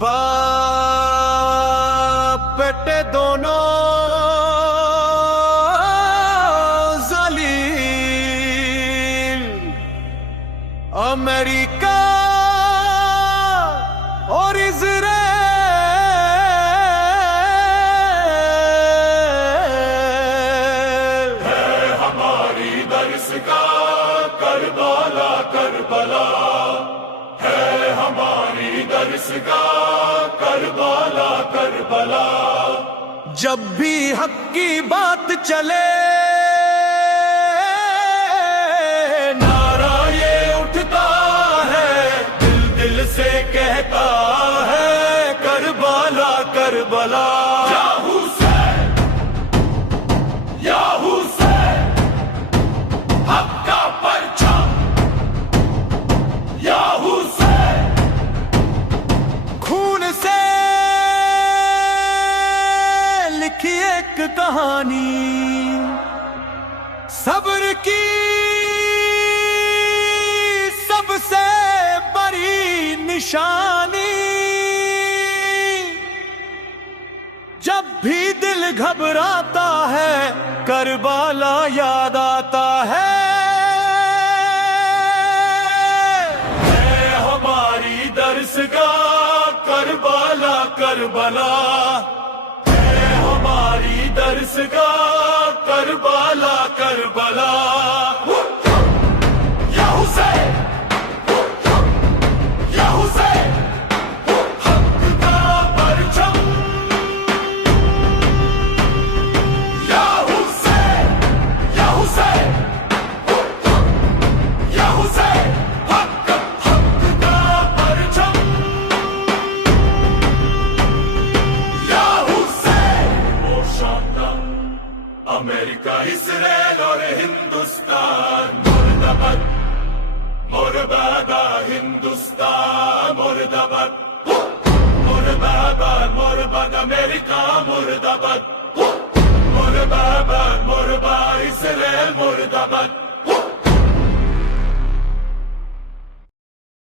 باپ بیٹے دونوں ذلیل، امریکہ اور اسرائیل، ہے ہماری درسگاہ کربلا کربلا، ہے ہماری درسگاہ کربلا کربلا۔ جب بھی حق کی بات چلے نعرہ یہ اٹھتا ہے، دل دل سے کہتا ہے کربلا کربلا۔ یا حسین یا حسین، حق کا پرچم یا حسین۔ خون سے لکھی ایک کہانی، صبر کی سب سے بڑی نشانی۔ جب بھی دل گھبراتا ہے کربلا یاد آتا ہے۔ ہماری درسگاہ کربلا کربلا، ہے ہماری درسگاہ کربلا کربلا۔ یا حسین یا حسین، حق کا پرچم یا حسین یا حسین، یا حسین، حق کا پرچم یا حسین۔ اوشاندہ امریکہ، اسرائیل اور ہندوستان مردبت، مرباد ہندوستان مردبت، مرباد مرباد امریکہ مردبت، مرباد مرباد اسرائیل مردبت۔